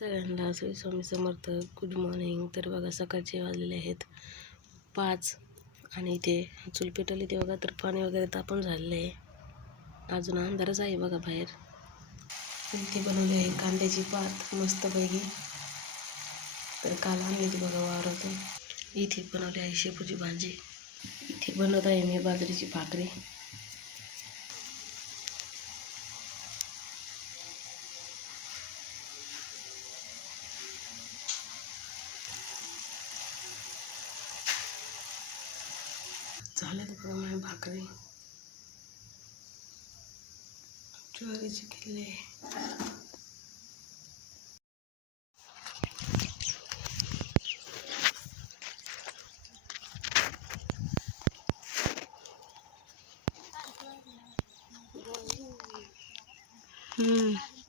सगळ्यांना Shri Swami Samarth. Good morning तर बघा सकाळचे वाजलेले आहेत पाच आणि इथे चूल पेटवली ते बघा तर पाणी वगैरे तापून झालेलं आहे. अजून अंधारच आहे बघा बाहेर. इथे बनवली आहे कांद्याची पात मस्तपैकी. तर काल आणली होती बघा वावरातून इथे बनवली आहे शेपूची भाजी. इथे बनवत आहे मी बाजरीची भाकरी. झाले बघा भाकरी? ज्वारीची किल्ले. हम्म.